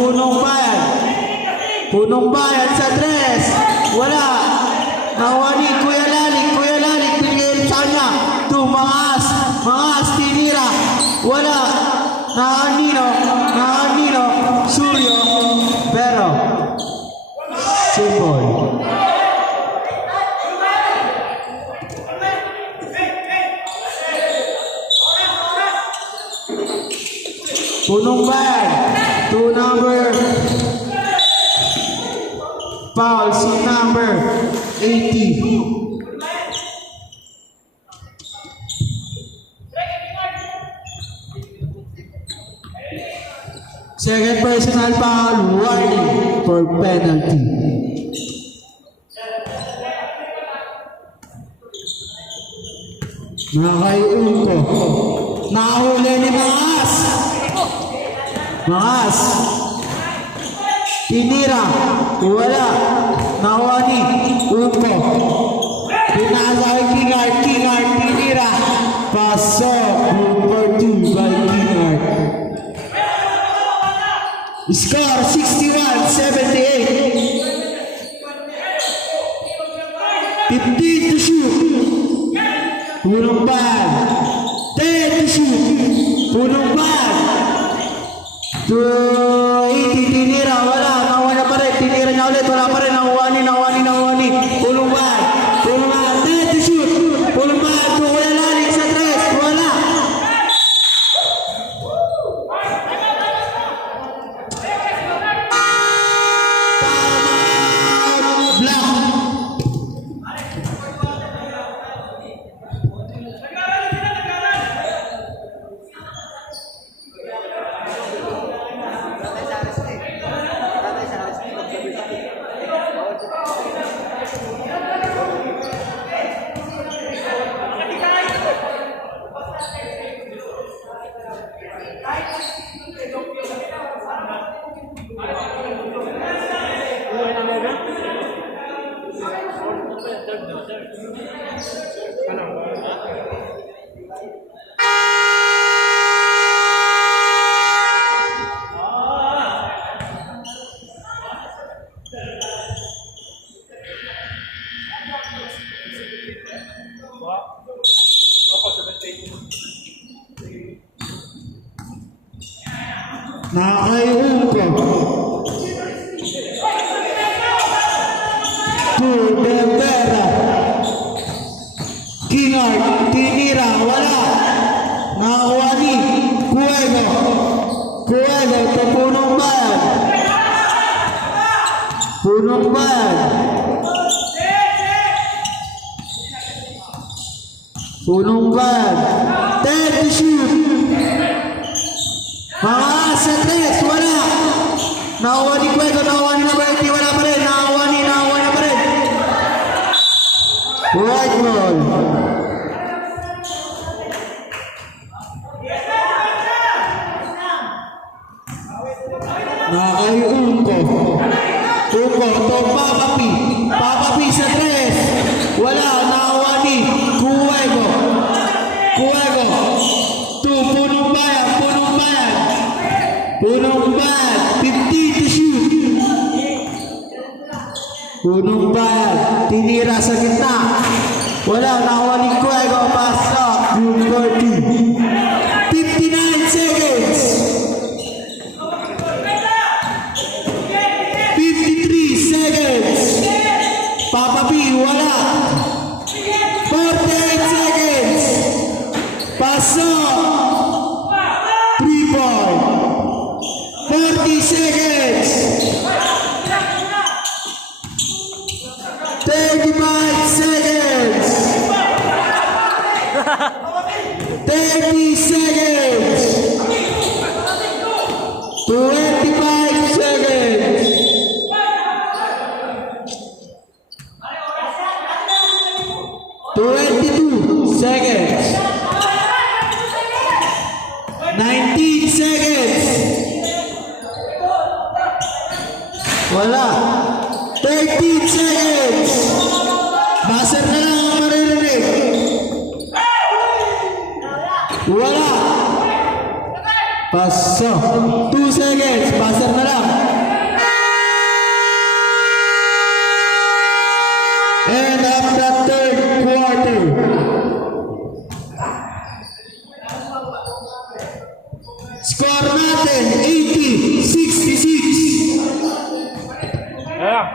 punong bayan. Punong bayan sa tres. Wala. Nakuha ni Kuya Lalik pinigil sa kanya. Tumaas, tinira. Wala. Nakaanino, Suryo, pero simple. Punong bayan. 2 number. Foul si number 80. Second personal foul, warning for penalty. Nakakaiunto. Nakahuli ni Mangas. Mangas. Tinira. Wala. Nakuha ni Unto. Pinasay Kingart. Tinira. Pasok. Number 2 by Kingart. Score 61-78. 15 to shoot. Punong bag. 10 to shoot. Punong bag. 80 tinira. Wala. Nakuha na pa rin. Tinira niya ulit. Wala pa rin. Nakuha ni. Punong bag. 10 to shoot. Punong bag. Kuya Lalik sa tres. Wala. Nakakaiunto. To the Vera. Kingart, tinira, wala. Nakakuha ni Cuego. To punong bayan. Punong bayan. Punong bayan. 10 to shoot. Mga sa tres, wala. Nakuha ni Cuego, nakuha ni Naberti, wala pa rin. Nakuha na pa rin. Right ball. Nakakaiunto. Unto, to Papapi sa tres. Wala, nakuha ni Cuego. To punong bayan. Punong bayan, 15 to shoot. Punong bayan, tinira sa gitna. Wala, nakuha ni Cuego, pasok. Yung 40. 59 seconds. 53 seconds. Papapi, wala. 48 seconds. Pasok. 3 point. 40 seconds. 35 seconds. 30 seconds. 25 seconds. 22 seconds. 19 seconds. Wala. 13 seconds. Buzzer na lang ang maririnig. Wala. Paso. 2 seconds. Passer na lang. End of the third quarter. Score natin 80-66. Ayan.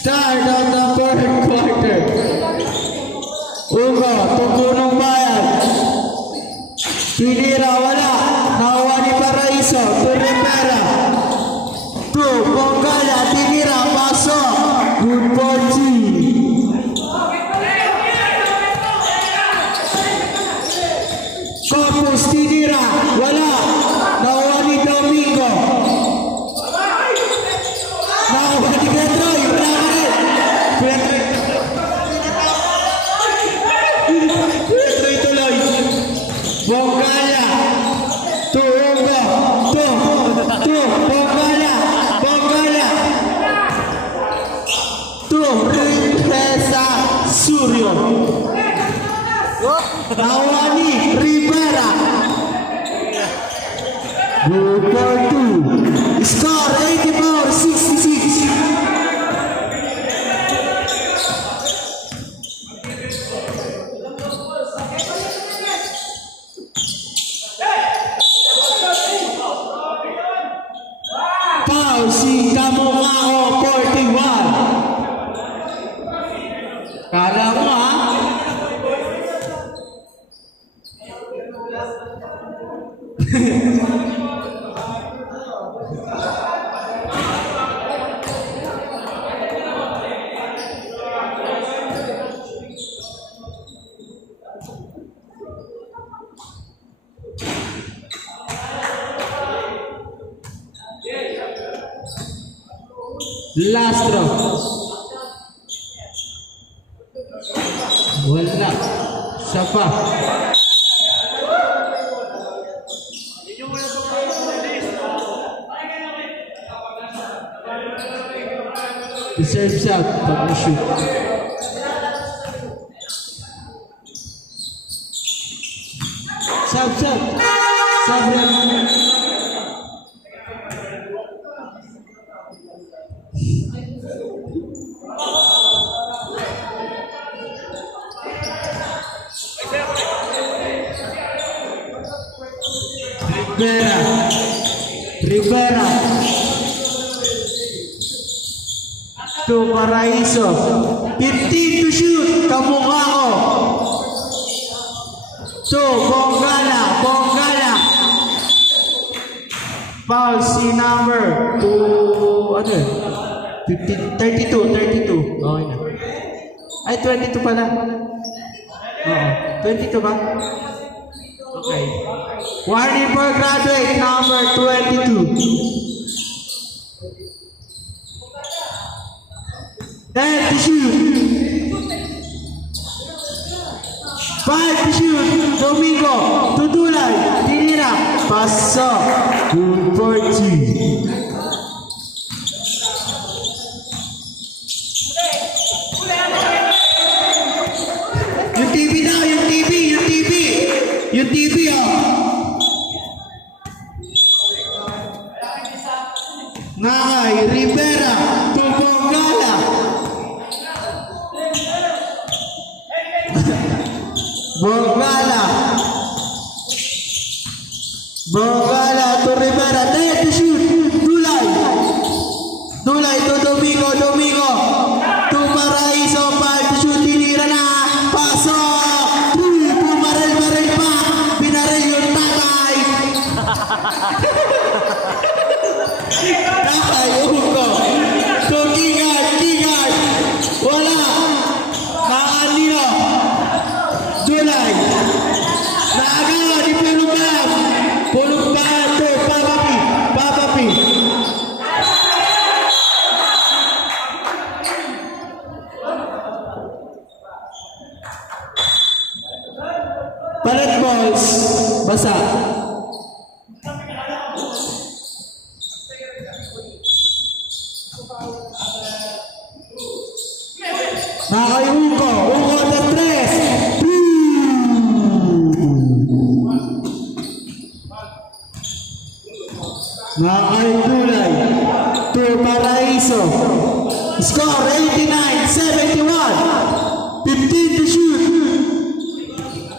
Start of the third quarter. Ugo, Tugunong Bayan. Pinira, wala. Nakuha ni Paraiso. To Rivera. To Bongala. Tinira, paso. Good for G. Corpus, tinira. Wala. Nakuha ni Domingo. Nakuha ni Pedroy. Wala ka rin. Pedroy tuloy. Bongala. To Ugo. To Bongala. Bongala. To Rivera Suryo. Nakuha ni Rivera. Good for 2. Score 84-66. Foul si Kamukao 41. Kala mo ha? Last draw. Wala. Siya pa. Reserve shot. Pag na-shoot. Sub. Sub run. Rivera to Paraiso. 15 to shoot. Kamukao to Bongala. Foul si number 2 ano 15, 32. Okay na. Ay 22 pala. Oo. 22 ba? Okay. Warning for graduate number 22. to shoot. 5 to shoot. Domingo. Tutulay. Tinira. Pasok. Good for 2. Yung TV daw, yung TV, yung TV. Yung TV, oh. Nakay, Rivera, Tupongala. Bongala. Bongala to Rivera. There to shoot. Dulay. Dulay to Domingo, Domingo. To Paraiso, 5 to shoot. Tinira na. Pasok. Pumarel-marel pa. Pinarel yung tatay. Tatay, uko. To Kingard, Kingard. Wala. Nakanino. Dulay. Naagawa ni Pulumban. Pulumban to Papapi. Papapi. Palet balls. Basa. Nakay Uko. Uko the 3. Nakay Dulay. To Paraiso. Score 89-71. 15 to shoot.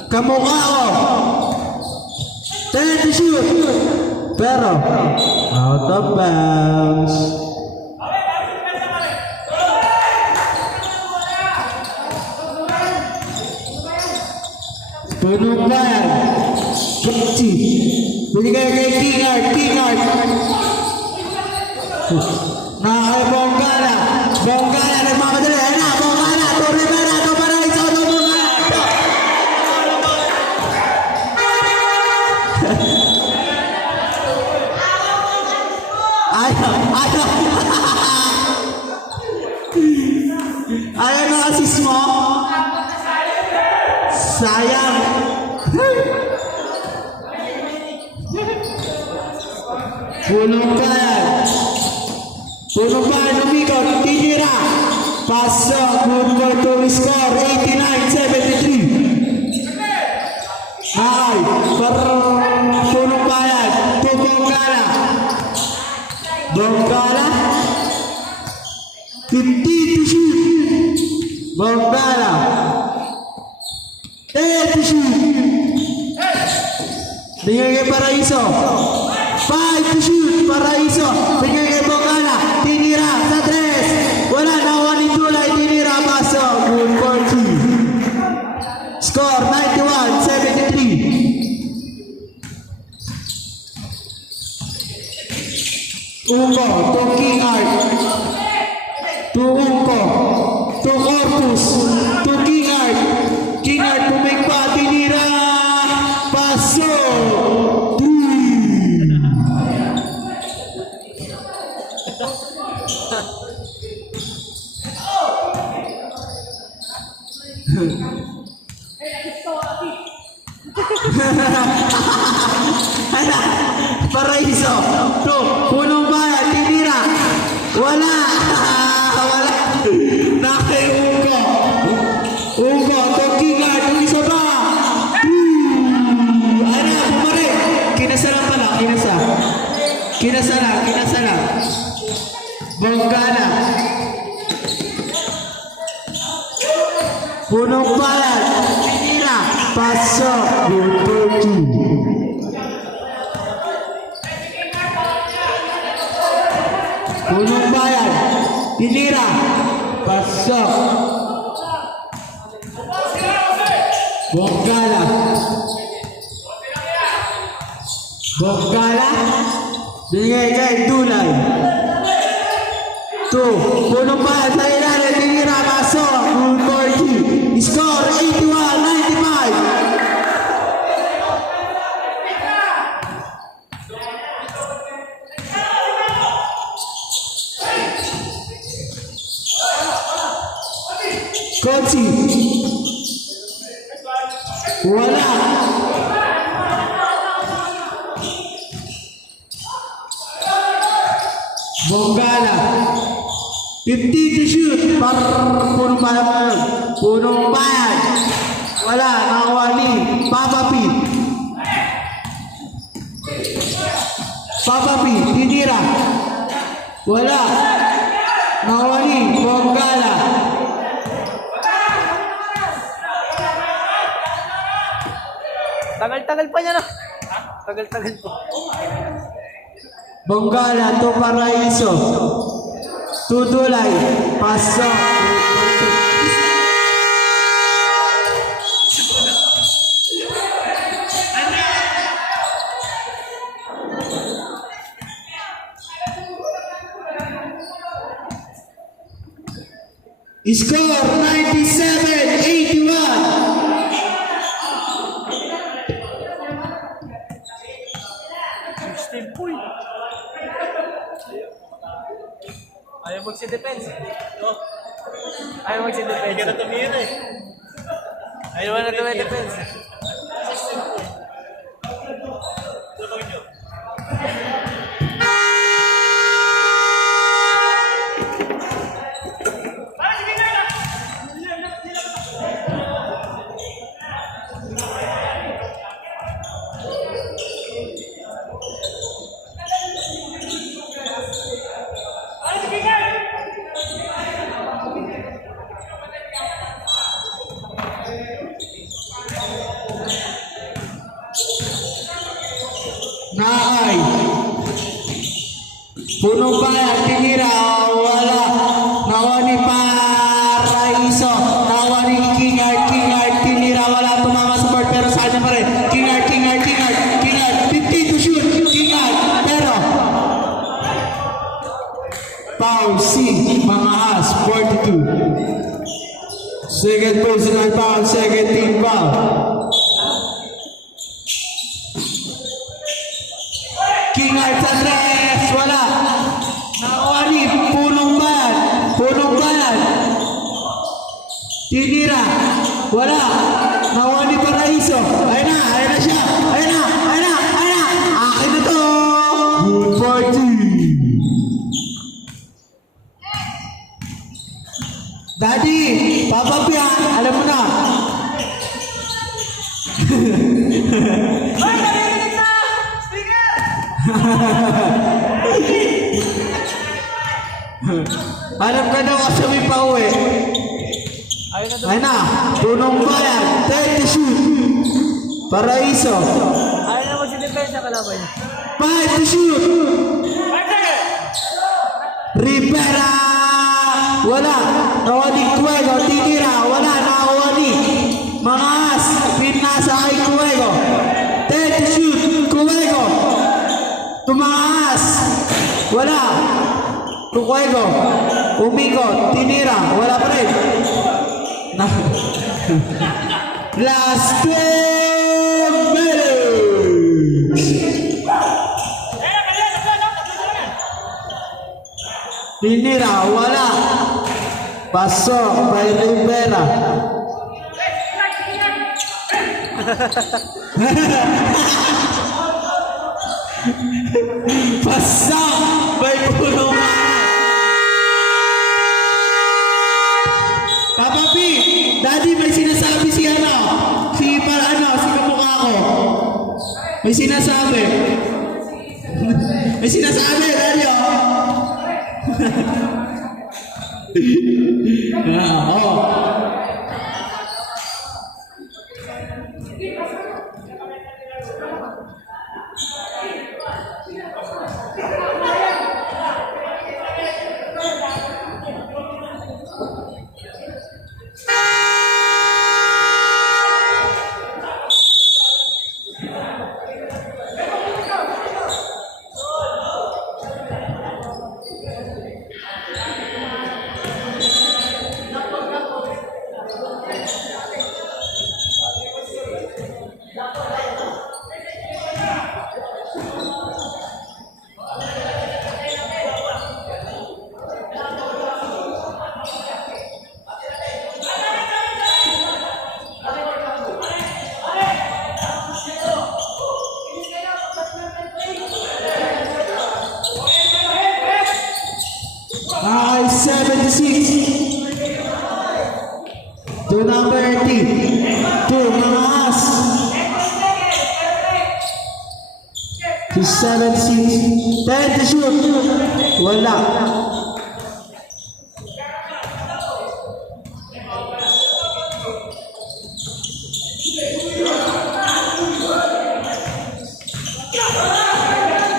Kamukha ko. 10 to shoot. Pero, out of bounds. Punong bayan. Kipsi. Binigay kay Kingard. Kingard. Nakay Bongala. Bongala. Nagmamadali. Ayan na. Bongala. To Rivera. To Paraiso. To Bongala. Ayaw. Ayaw. Ayaw na assist mo. Sayang. Punong bayan. Punong bayan. Umikot. Tinira. Pasok. Good for 2. Score 89-73. Ay. Punong bayan. To Bongala. Bongala. 50 to shoot. Bongala. 10 to shoot. Bigay kay Paraiso. 5 to shoot. Paraiso. Bigay kay Bongala. Tinira sa 3. Wala. Nakuha ni Dulay. Tinira. Pasok. Good for 2. Score 91-73. Uko. To Kingard. To Uko. To Corpus. To Kingard. Kingard pumigpa. Tinira. Pasok. 3. Paraiso. To Punong bayan. Tinira. Wala. Wala. Nakay Uko. Uko. To Kingard. Yung isa ba? Ano? Pumarin. Kinasara pala. Kinasa. Kinasara. Kinasara. Bongala. Punong bayan. Tinira. Pasok. Good for 2. Punong bayan. Tinira. Pasok. Bongala. Bongala. Bigay kay Dulay. 2. Punong bayan sa ilalim. Tinira. Pasok. Good for 2. Score 81-95. Kotsi. Wala. Bonggala. 50 to shoot. Punong bayan. Punong bayan. Wala. Nakawali. Papa P. Papa P. Tinira. Wala. Nakawali. Bonggala. Tagal-tagal pa niya na. Tagal-tagal pa. Bonggala to Paraiso. Tutulay. Pasok. Score 97-81. Ayaw magsi-defense. Ayaw magsi-defense. Hindi ka na tumira eh. Ayaw na tumira-defense. Naay. Punong bayan, tinira, wala. Nawani Paraiso. Nawani Kingard, tinira, wala. Tumama sa board, pero saan niya pa rin? Kingard. 50 to shoot. Kingard, pero. Foul C, mga as, 42. Second personal foul, second team foul. Kingard sa tres, wala. Nakawari, punong bayan. Tinira, wala. Nawani Paraiso. Ayun na siya. Ayun na. Akin na to. Good party. Daddy, Papa Pia, alam mo na. Alam ka daw kasi may pauwi. Ayun na, punong bayan, 30 shoot. Paraiso. Ayaw na magsi-defense sa kalaban niya. 5 to shoot. Rivera. Wala. Nawali Cuego. Tinira. Wala. Nawali. Mangas. Pinasa kay Cuego. 10 to shoot. Cuego. Tumaas. Wala. Cuego. Umikot. Tinira. Wala pa rin. Last 12 minutes. Tinira. Wala. Pasok by Rivera. Pasok by Pulungan. Papa P, Daddy, may sinasabi si kamukha ko. May sinasabi. Daddy, 76. To number 18. To Mangas. To 76. 10 to shoot. Wala.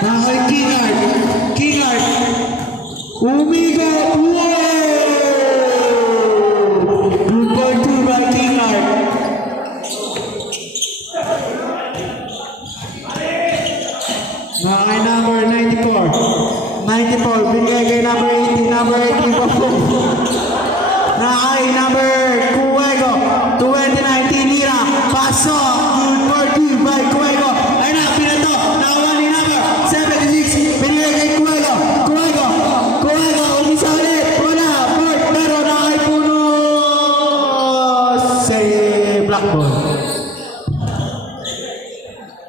Nakay Kingard. Kingard. Umiga. Good ball 2 by Kingard. Nakay number 94. 94. Binigay kay number 18. Number 18 po. Nakay number Cuego. 2019 Lira. Pasok. Good ball 2 by Cuego. Ayun na, pinato. Nakawa ni number 76. Binigay kay Cuego. Cuego. Cuego. Umisa ulit. Wala. Port. Pero nakay puno. Say black ball.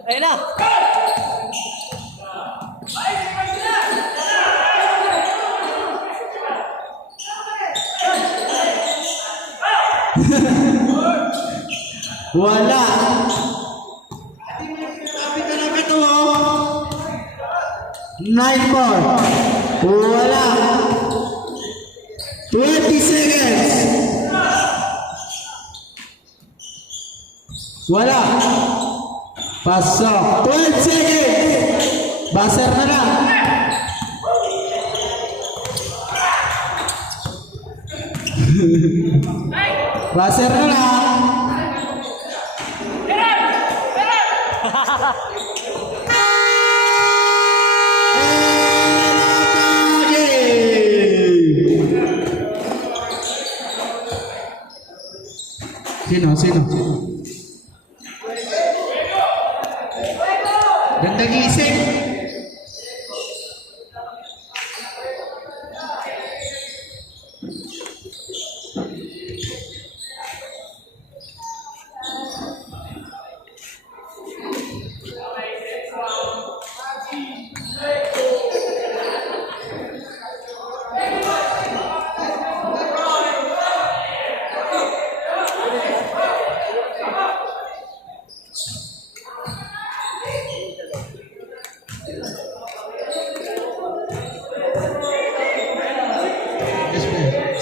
Ayun na. Wala. Kapit na lang ito. 9-4. Wala. 20 seconds. Wala. Pasok. 12 seconds. Buzzer na lang. Buzzer na lang. Sino? Ganda gising.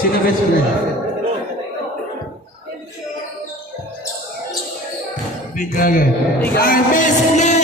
Sino best friend? Big Gaga. Our best player!